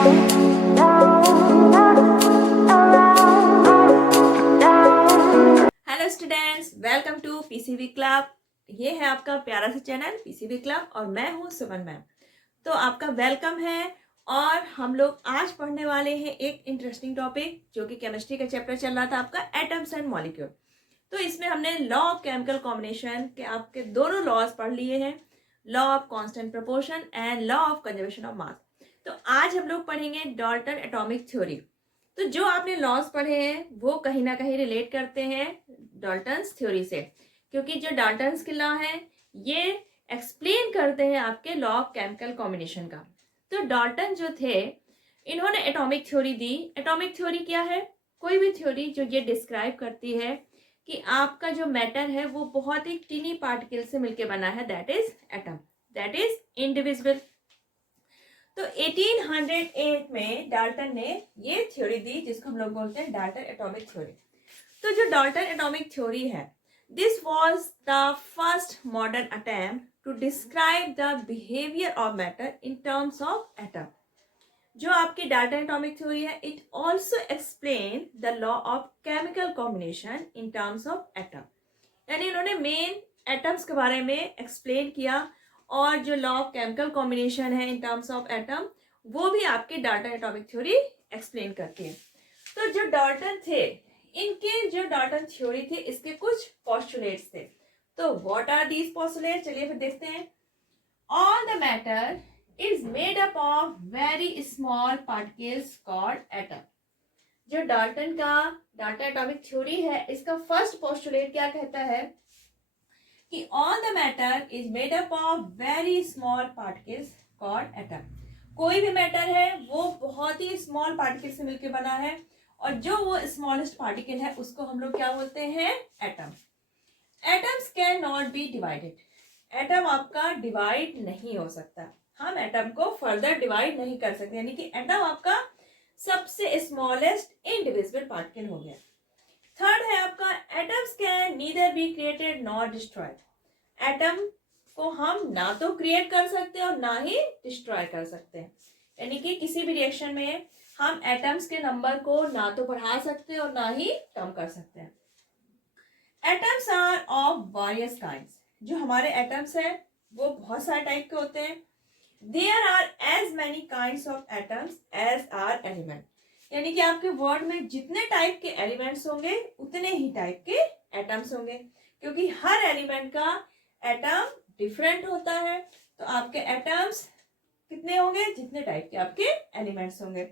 Hello students, welcome to PCB club. ये है आपका प्यारा सा चैनल पीसीबी क्लब और मैं हूँ सुमन मैम। तो आपका वेलकम है और हम लोग आज पढ़ने वाले हैं एक इंटरेस्टिंग टॉपिक जो कि केमिस्ट्री का चैप्टर चल रहा था आपका एटम्स एंड मॉलिक्यूल। तो इसमें हमने लॉ ऑफ केमिकल कॉम्बिनेशन के आपके दोनों लॉज पढ़ लिए हैं, law of constant proportion and law of conservation of mass. तो आज हम लोग पढ़ेंगे डाल्टन एटॉमिक थ्योरी। तो जो आपने लॉज पढ़े हैं वो कहीं ना कहीं रिलेट करते हैं डाल्टन्स थ्योरी से, क्योंकि जो डाल्टन्स के लॉ है ये एक्सप्लेन करते हैं आपके लॉ ऑफ केमिकल कॉम्बिनेशन का। तो डाल्टन जो थे इन्होंने एटॉमिक थ्योरी दी। एटॉमिक थ्योरी क्या है? कोई भी थ्योरी जो ये डिस्क्राइब करती है कि आपका जो मैटर है वो बहुत ही टीनी पार्टिकल से मिलकर बना है, that is atom, that is indivisible. तो 1808 में डाल्टन ने ये थ्योरी दी जिसको हम लोग बोलते हैं डाल्टन एटॉमिक थ्योरी। तो जो डाल्टन एटॉमिक थ्योरी है, this was the first modern attempt to describe the behaviour of matter in terms of atom. जो आपकी डाल्टन एटॉमिक थ्योरी है, it also explain the law of chemical combination in terms of atom. यानी इन्होंने main atoms के बारे में explain किया और जो लॉ ऑफ केमिकल कॉम्बिनेशन है इन टर्म्स ऑफ एटम वो भी आपके डाल्टन एटॉमिक थ्योरी एक्सप्लेन करती है। तो जो डाल्टन थे, इनके जो डाल्टन थ्योरी थी इसके कुछ पोस्टुलेट्स थे। तो व्हाट आर दीज पोस्टुलेट्स, चलिए फिर देखते हैं। All the matter is made up of very small particles called atom. जो डाल्टन का डाल्टन एटॉमिक थ्योरी है इसका फर्स्ट पोस्टुलेट क्या कहता है कि all the matter is made up of very small particles called atom. कोई भी मैटर है वो बहुत ही स्मॉल पार्टिकल से मिलकर बना है और जो वो स्मॉलेस्ट पार्टिकल है उसको हम लोग क्या बोलते हैं? Atom. Atoms can not be divided. Atom आपका डिवाइड नहीं हो सकता, हम एटम को फर्दर डिवाइड नहीं कर सकते, यानी कि एटम आपका सबसे स्मॉलेस्ट इनडिविजिबल पार्टिकल हो गया। थर्ड है आपका atoms can neither be created nor destroyed. Atom को हम ना तो क्रिएट कर सकते हैं और ना ही डिस्ट्रॉय कर सकते हैं, यानी कि किसी भी रिएक्शन में हम एटम्स के नंबर को ना तो बढ़ा सकते हैं और ना ही कम कर सकते हैं। Atoms are of various kinds. जो हमारे एटम्स हैं वो बहुत सारे टाइप के होते हैं। There are as many kinds of atoms as are element. यानी कि आपके वर्ड में जितने टाइप के एलिमेंट्स होंगे उतने ही टाइप के एटम्स होंगे, क्योंकि हर एलिमेंट का एटम डिफरेंट होता है। तो आपके एटम्स कितने होंगे? जितने टाइप के आपके एलिमेंट्स होंगे।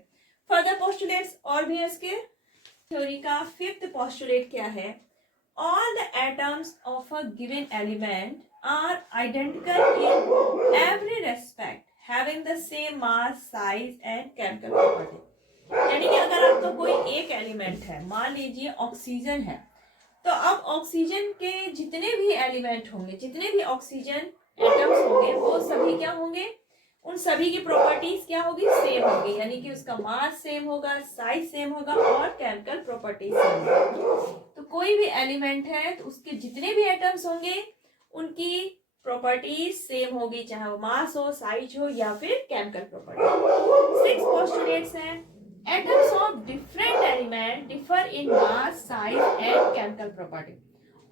फर्दर पोस्टुलेट्स और भी है इसके। थ्योरी का फिफ्थ पोस्टुलेट क्या है? All the atoms of a given element are identical in every respect, having the same mass, size and chemical property. यानी कि अगर आपका कोई एक एलिमेंट है, मान लीजिए ऑक्सीजन है, तो अब ऑक्सीजन के जितने भी एलिमेंट होंगे, जितने भी ऑक्सीजन एटम्स होंगे वो सभी क्या होंगे? उन सभी की प्रॉपर्टीज क्या होगी? सेम होगी, यानी कि उसका मास सेम होगा, साइज सेम होगा और केमिकल प्रॉपर्टीज सेम होगी। तो कोई भी एलिमेंट है तो उसके जितने भी एटम्स होंगे उनकी प्रॉपर्टीज सेम होगी, चाहे वो मास हो, साइज हो या फिर केमिकल प्रॉपर्टी। सिक्स पोस्टुलेट्स हैं। Atoms of different element differ in mass, size and chemical property.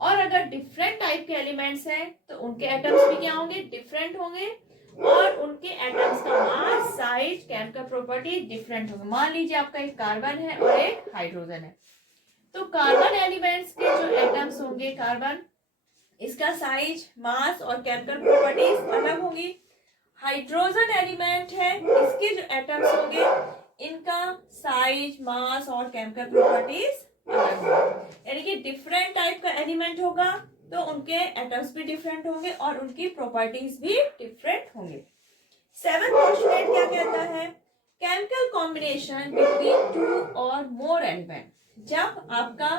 और अगर डिफरेंट टाइप के एलिमेंट्स हैं तो उनके एटम्स भी क्या होंगे? डिफरेंट होंगे और उनके एटम्स का मास, साइज, केमिकल प्रॉपर्टी डिफरेंट होंगे। मान लीजिए आपका एक कार्बन है और एक हाइड्रोजन है, तो कार्बन एलिमेंट्स के जो एटम्स होंगे, कार्बन, इसका साइज, मास और केमिकल प्रॉपर्टीज अलग होंगी। हाइड्रोजन एलिमेंट है, इसके जो एटम्स होंगे इनका साइज, मास और केमिकल प्रॉपर्टीज अलग होंगे। यानी कि डिफरेंट टाइप का एलिमेंट होगा तो उनके एटम्स भी डिफरेंट होंगे और उनकी प्रॉपर्टीज भी डिफरेंट होंगे। सेवन पोस्टुलेट क्या कहता है? केमिकल कॉम्बिनेशन बिटवीन टू और मोर एलिमेंट। जब आपका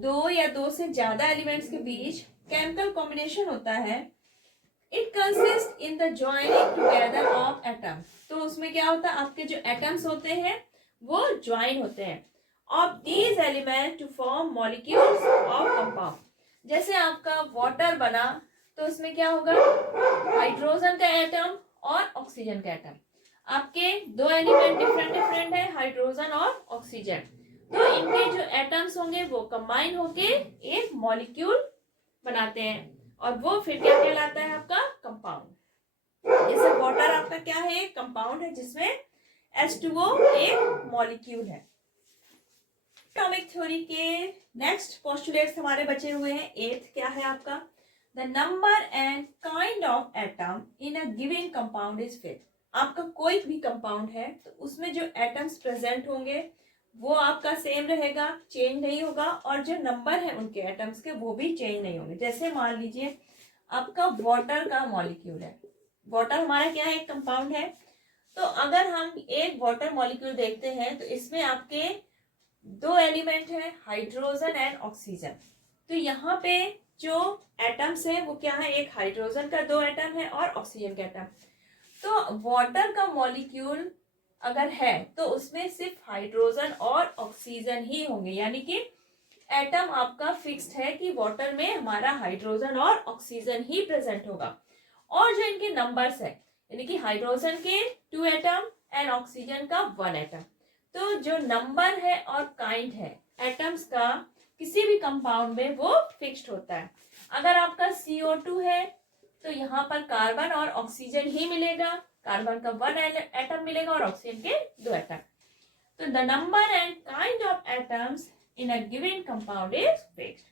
दो या दो से ज्यादा एलिमेंट्स के बीच केमिकल कॉम्बिनेशन होता है, it consist in the joining together of atom. तो उसमें क्या होता है? आपके जो एटम्स होते हैं वो ज्वाइन होते हैं of these element to form molecules of compound. जैसे आपका वाटर बना तो उसमें क्या होगा? हाइड्रोजन का एटम और ऑक्सीजन का एटम। आपके दो एलिमेंट डिफरेंट डिफरेंट है, हाइड्रोजन और ऑक्सीजन। तो इनके जो एटम्स होंगे वो कंबाइन होके एक मॉलिक्यूल बनाते हैं और वो फिर क्या कहलाता है आपका कंपाउंड। जैसे वाटर आपका क्या है, कंपाउंड है जिसमें H2O एक मॉलिक्यूल है। एटॉमिक थ्योरी के नेक्स्ट पोस्टुलेट्स हमारे बचे हुए हैं। एथ क्या है आपका, the number and kind of atom in a given compound is fixed. आपका कोई भी कंपाउंड है तो उसमें जो एटम्स प्रेजेंट होंगे वो आपका सेम रहेगा, चेंज नहीं होगा, और जो नंबर है उनके एटम्स के वो भी चेंज नहीं होंगे। जैसे मान लीजिए आपका वाटर का मॉलिक्यूल है, वाटर हमारा क्या है, एक कंपाउंड है। तो अगर हम एक वाटर मॉलिक्यूल देखते हैं तो इसमें आपके दो एलिमेंट है, हाइड्रोजन एंड ऑक्सीजन। तो यहाँ पे जो एटम्स है वो क्या है, एक हाइड्रोजन का दो एटम है और ऑक्सीजन का एटम। तो वाटर का मॉलिक्यूल अगर है तो उसमें सिर्फ हाइड्रोजन और ऑक्सीजन ही होंगे, यानी कि एटम आपका फिक्स्ड है कि वाटर में हमारा हाइड्रोजन और ऑक्सीजन ही प्रेजेंट होगा। और जो इनके नंबर्स है, यानी कि हाइड्रोजन के 2 एटम एंड ऑक्सीजन का 1 एटम। तो जो नंबर है और काइंड है एटम्स का किसी भी कंपाउंड में वो फिक्स्ड होता है। अगर आपका CO2 है तो यहाँ पर कार्बन और ऑक्सीजन ही मिलेगा, कार्बन का 1 एटम मिलेगा और ऑक्सीजन के 2 एटम। तो the number and kind of atoms in a given compound is fixed.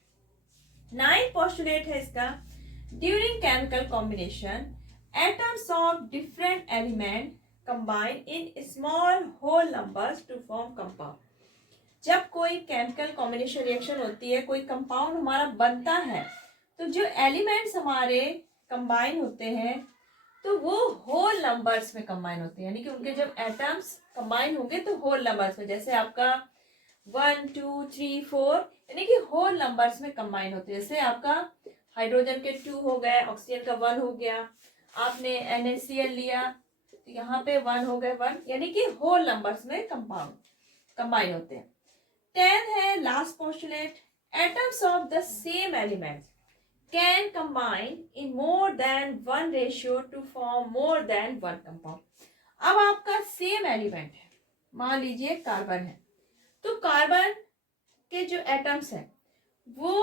9 postulate है इसका, during chemical combination atoms of different element combine in small whole numbers to form compound. जब कोई chemical combination reaction होती है, कोई compound हमारा बनता है, तो जो एलिमेंट्स हमारे कंबाइन होते हैं तो वो होल नंबर्स में कंबाइन होते हैं, यानी कि उनके जब एटम्स कंबाइन होंगे तो होल नंबर्स में, जैसे आपका 1 2 3 4 यानी कि होल नंबर्स में कंबाइन होते हैं। जैसे आपका हाइड्रोजन के 2 हो गए, ऑक्सीजन का 1 हो गया, आपने NaCl लिया तो यहाँ पे 1 हो गए 1, यानी कि होल नंबर्स में कंबाइन होते हैं। 10 है last postulate, atoms of the same elements can combine in more than one ratio to form more than one compound। अब आपका सेम एलिमेंट है, मान लीजिए कार्बन है, तो कार्बन के जो एटम्स हैं वो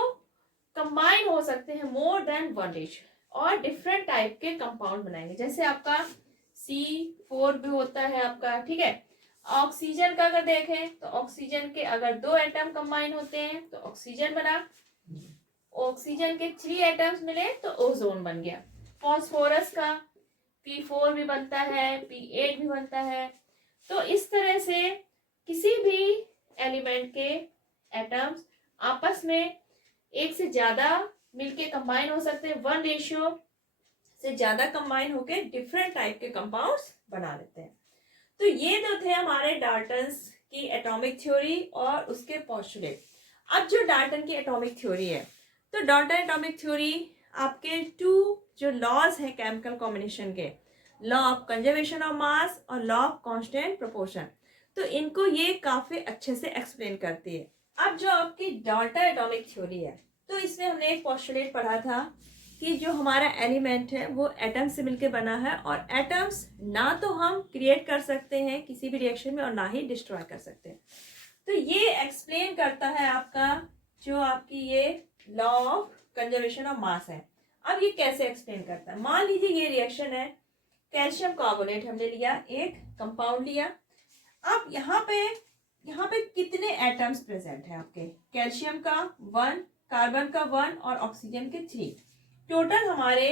कंबाइन हो सकते हैं मोर देन वन रेशियो और डिफरेंट टाइप के कंपाउंड बनाएंगे। जैसे आपका C4 भी होता है आपका, ठीक है। ऑक्सीजन का अगर देखें तो ऑक्सीजन के अगर 2 एटम कंबाइन होते हैं तो ऑक्सीजन बना, ऑक्सीजन के 3 एटम्स मिले तो ओजोन बन गया। फास्फोरस का P4 भी बनता है, P8 भी बनता है। तो इस तरह से किसी भी एलिमेंट के एटम्स आपस में एक से ज्यादा मिलके कंबाइन हो सकते हैं, 1 रेशियो से ज्यादा कंबाइन होके डिफरेंट टाइप के कंपाउंड्स बना लेते हैं। तो ये तो थे हमारे डाल्टन्स की एटॉमिक थ्योरी और उसके पोस्टुलेट। अब जो डाल्टन की एटॉमिक थ्योरी है, तो डाल्टन एटॉमिक थ्योरी आपके 2 जो लॉज हैं केमिकल कॉम्बिनेशन के, law of conservation of mass और लॉ ऑफ कांस्टेंट प्रोपोर्शन, तो इनको ये काफी अच्छे से एक्सप्लेन करती है। अब जो आपकी डाल्टन एटॉमिक थ्योरी है, तो इसमें हमने एक पोस्टुलेट पढ़ा था कि जो हमारा एलिमेंट है वो एटम से मिलकर बना है, और एटम्स ना तो हम क्रिएट कर सकते हैं किसी भी रिएक्शन में और ना ही डिस्ट्रॉय कर सकते हैं। तो ये एक्सप्लेन करता है आपका जो आपकी ये law of conservation of mass है। अब ये कैसे एक्सप्लेन करता है, मान लीजिए ये रिएक्शन है, कैल्शियम कार्बोनेट हमने लिया, एक कंपाउंड लिया। अब यहाँ पे कितने एटम्स प्रेजेंट है आपके, कैल्शियम का 1, कार्बन का 1 और ऑक्सीजन के 3, टोटल हमारे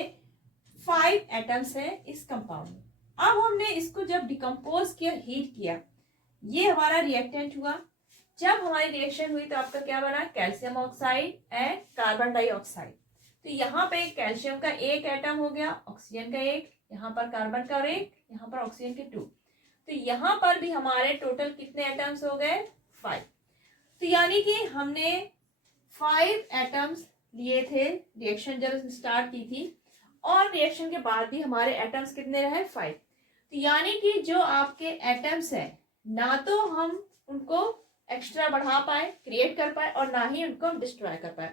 5 एटम्स है इस कंपाउंड में। अब हमने इसको जब डिकम्पोज किया, हीट किया, ये हमारा रिएक्टेंट हुआ। जब हमारी रिएक्शन हुई तो आपका क्या बना, calcium oxide and carbon dioxide. तो यहाँ पे कैल्शियम का 1 एटम हो गया, ऑक्सीजन का 1, यहाँ पर कार्बन का 1, यहाँ पर ऑक्सीजन के 2। तो यहाँ पर भी हमारे टोटल कितने एटम्स हो गए, 5। तो यानी कि हमने 5 एटम्स लिए थे रिएक्शन जब स्टार्ट की थी, और रिएक्शन के बाद भी हमारे एटम्स कितने रहे, 5। तो यानी कि जो आपके एटम्स है ना तो हम उनको एक्स्ट्रा बढ़ा पाए, क्रिएट कर पाए, और ना ही उनको हम डिस्ट्रॉय कर पाए।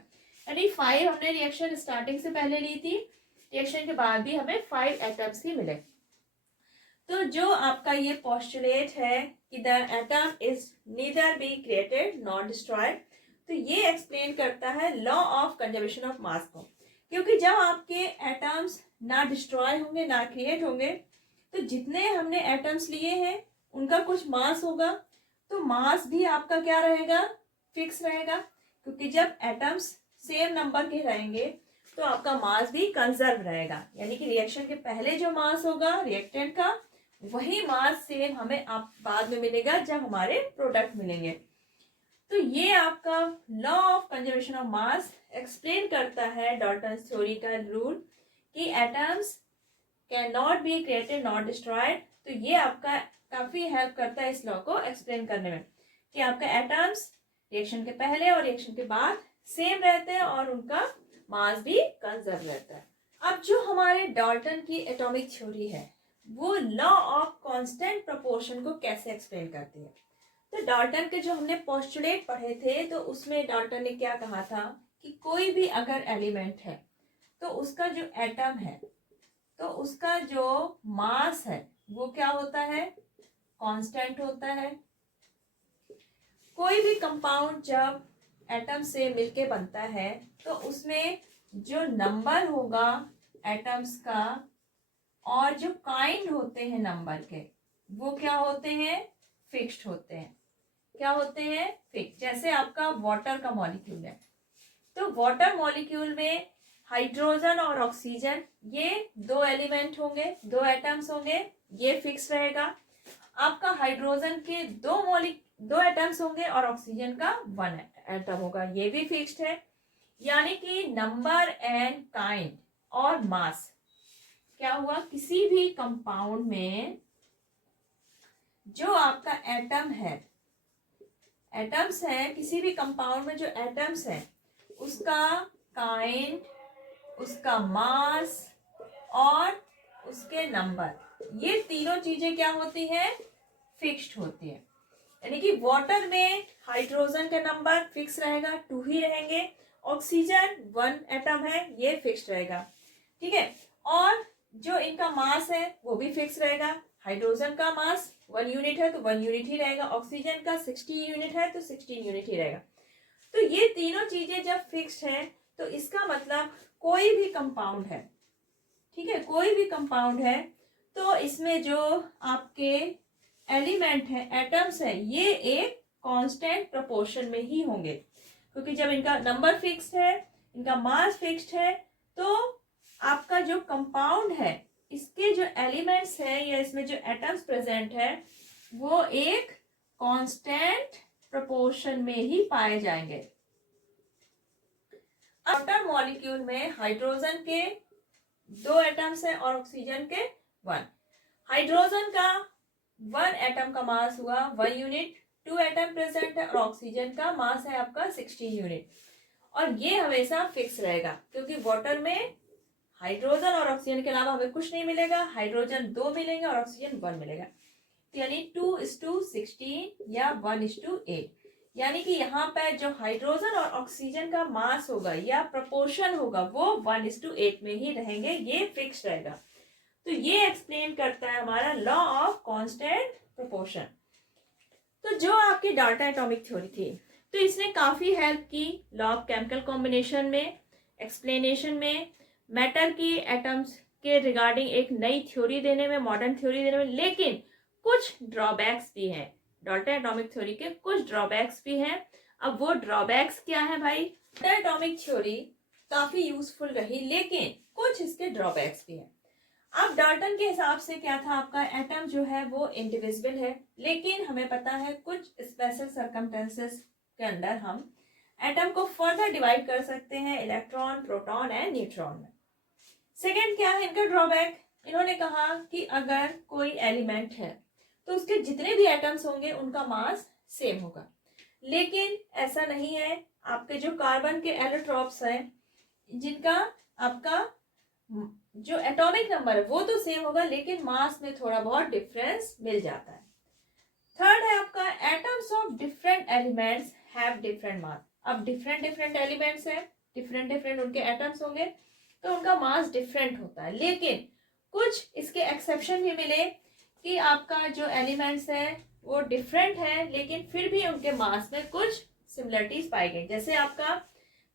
यानी 5 हमने रिएक्शन स्टार्टिंग से पहले ली थी, रिएक्शन के बाद भी हमें 5 एटम्स ही मिले। तो जो आपका ये पोस्टुलेट है कि the atom is neither be created not destroyed, तो ये एक्सप्लेन करता है law of conservation of mass को। क्योंकि जब आपके एटम्स ना डिस्ट्रॉय होंगे ना क्रिएट होंगे, तो जितने हमने एटम्स लिए हैं उनका कुछ मास होगा, तो मास भी आपका क्या रहेगा, फिक्स रहेगा। क्योंकि जब एटम्स सेम नंबर के रहेंगे तो आपका मास भी कंजर्व रहेगा, यानी कि रिएक्शन के पहले जो मास होगा रिएक्टेंट का, वही मास सेम हमें आप बाद में मिलेगा जब हमारे प्रोडक्ट मिलेंगे। तो ये आपका law of conservation of mass explain करता है डाल्टन्स थ्योरी का रूल कि atoms can not be created not destroyed. तो ये आपका काफी हेल्प करता है इस लॉ को एक्सप्लेन करने में कि आपका एटम्स रिएक्शन के पहले और रिएक्शन के बाद सेम रहते हैं और उनका मास भी कंजर्व रहता है। अब जो हमारे डाल्टन की एटॉमिक थ्योरी है वो लॉ ऑफ कांस्टेंट प्रोपोर्शन को कैसे एक्सप्लेन करती है। तो डाल्टन के जो हमने पोस्टुलेट पढ़े थे तो उसमें डाल्टन ने क्या कहा था कि कोई भी अगर एलिमेंट है तो उसका जो एटम है तो उसका जो मास है वो क्या होता है, कांस्टेंट होता है। कोई भी कंपाउंड जब एटम से मिलके बनता है तो उसमें जो नंबर होगा एटम्स का और जो काइंड होते हैं नंबर के वो क्या होते हैं, फिक्स्ड होते हैं। क्या होते हैं, फिक्स। जैसे आपका वाटर का मॉलिक्यूल है तो वाटर मॉलिक्यूल में हाइड्रोजन और ऑक्सीजन ये दो एलिमेंट होंगे, दो एटम्स होंगे, ये फिक्स रहेगा। आपका हाइड्रोजन के दो एटम्स होंगे और ऑक्सीजन का वन एटम होगा, ये भी फिक्स्ड है। यानी कि नंबर एंड काइंड और मास क्या हुआ, किसी भी कंपाउंड में जो आपका एटम है, एटम्स है, किसी भी कंपाउंड में जो एटम्स है उसका काइंड, उसका मास और उसके नंबर, ये तीनों चीजें क्या होती हैं, फिक्स्ड होती है। यानी कि वाटर में हाइड्रोजन का नंबर फिक्स रहेगा, 2 ही रहेंगे। ऑक्सीजन 1 एटम है, ये फिक्स रहेगा, ठीक है। और जो इनका मास है वो भी फिक्स रहेगा। हाइड्रोजन का मास 1 यूनिट है तो 1 यूनिट ही रहेगा, ऑक्सीजन का 16 यूनिट है तो 16 यूनिट ही रहेगा। तो ये तीनों चीजें जब फिक्स्ड है तो इसका मतलब कोई भी कंपाउंड है, ठीक है, कोई भी कंपाउंड है तो इसमें जो आपके एलिमेंट है, एटम्स है, ये एक कांस्टेंट प्रोपोर्शन में ही होंगे। क्योंकि जब इनका नंबर फिक्स्ड है, इनका मास फिक्स्ड है, तो आपका जो कंपाउंड है इसके जो एलिमेंट्स है या इसमें जो एटम्स प्रेजेंट है वो एक कांस्टेंट प्रोपोर्शन में ही पाए जाएंगे। वाटर मॉलिक्यूल में हाइड्रोजन के 2 एटम्स हैं और ऑक्सीजन के 1। हाइड्रोजन का 1 एटम का मास हुआ 1 यूनिट, 2 एटम प्रेजेंट है और ऑक्सीजन का मास है आपका 16 यूनिट। और ये हमेशा फिक्स रहेगा क्योंकि वाटर में हाइड्रोजन और ऑक्सीजन के अलावा हमें कुछ नहीं मिलेगा, हाइड्रोजन 2 मिलेंगे और ऑक्सीजन 1 मिलेगा। यानी 2:16 या 1:8। यानी कि यहाँ पर जो हाइड्रोजन और ऑक्सीजन का मास होगा या प्रोपोर्शन होगा वो 1:8 में ही रहेंगे, ये फिक्स रहेगा। तो ये एक्सप्लेन करता है हमारा लॉ ऑफ कांस्टेंट प्रोपोर्शन। तो जो आपकी डाल्टन एटॉमिक थ्योरी थी तो इसने काफी हेल्प की लॉ ऑफ केमिकल कॉम्बिनेशन में, एक्सप्लेनेशन में, मैटर की एटम्स के रिगार्डिंग एक नई थ्योरी देने में, मॉडर्न थ्योरी देने में। लेकिन कुछ ड्रॉबैक्स भी हैं, डाल्टन एटॉमिक थ्योरी के कुछ ड्रॉबैक्स भी हैं। अब वो ड्रॉबैक्स क्या है भाई, डाल्टन एटॉमिक थ्योरी काफी यूजफुल रही लेकिन कुछ इसके ड्रॉबैक्स भी हैं। अब डाल्टन के हिसाब से क्या था, आपका एटम जो है वो इंडिविजिबल है, लेकिन हमें पता है कुछ स्पेशल सर्कमस्टेंसेस के अंदर हम एटम को फर्दर डिवाइड कर सकते हैं इलेक्ट्रॉन, प्रोटॉन एंड न्यूट्रॉन में। सेकेंड क्या है इनका ड्रॉबैक, इन्होंने कहा कि अगर कोई एलिमेंट है तो उसके जितने भी एटम्स होंगे उनका मास सेम होगा, लेकिन ऐसा नहीं है। आपके जो कार्बन के एलोट्रॉप्स हैं जिनका आपका जो एटॉमिक नंबर है वो तो सेम होगा लेकिन मास में थोड़ा बहुत डिफरेंस मिल जाता है। थर्ड है आपका atoms of different elements have different mass. अब डिफरेंट एलिमेंट्स है, डिफरेंट उनके एटम्स होंगे तो उनका मास डिफरेंट होता है, लेकिन कुछ इसके एक्सेप्शन भी मिले कि आपका जो एलिमेंट्स है वो डिफरेंट है, लेकिन फिर भी उनके मास में कुछ सिमिलरिटीज पाई गई। जैसे आपका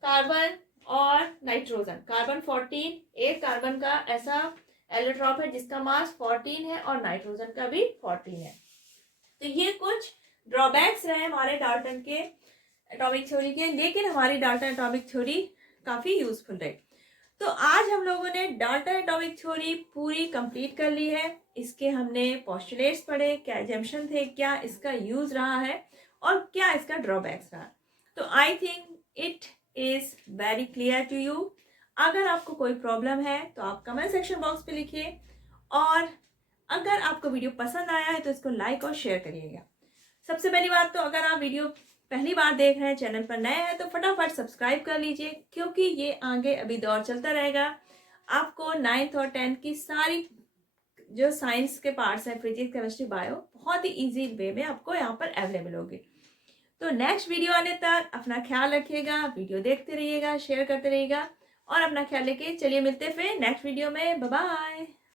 कार्बन और नाइट्रोजन, कार्बन 14, एक कार्बन का ऐसा एलोट्रॉप है जिसका मास 14 है और नाइट्रोजन का भी 14 है। तो ये कुछ ड्रॉबैक्स रहे हमारे डाल्टन के एटॉमिक थ्योरी के, लेकिन हमारी डाल्टन एटॉमिक थ्योरी काफ़ी यूजफुल रही। तो आज हम लोगों ने डाल्टन एटॉमिक थ्योरी पूरी कंप्लीट कर ली है। इसके हमने पोस्टुलेट्स पढ़े, क्या एजम्पशन थे, क्या इसका यूज रहा है और क्या इसका ड्रॉबैक्स रहा। तो I think it is very clear to you. अगर आपको कोई प्रॉब्लम है तो आप कमेंट सेक्शन बॉक्स पे लिखिए, और अगर आपको वीडियो पसंद आया है तो इसको लाइक और शेयर करिएगा। सबसे पहली बात तो अगर आप वीडियो पहली बार देख रहे हैं, चैनल पर नए हैं, तो फटाफट सब्सक्राइब कर लीजिए, क्योंकि ये आगे अभी दौर चलता रहेगा। आपको 9th और 10th की सारी जो साइंस के पार्ट्स हैं, फिजिक्स, केमिस्ट्री, बायो, बहुत ही इजी वे में आपको यहाँ पर अवेलेबल होगी। तो नेक्स्ट वीडियो आने तक अपना ख्याल रखिएगा, वीडियो देखते रहिएगा, शेयर करते रहिएगा और अपना ख्याल लेके चलिए मिलते फिर नेक्स्ट वीडियो में। Bye bye.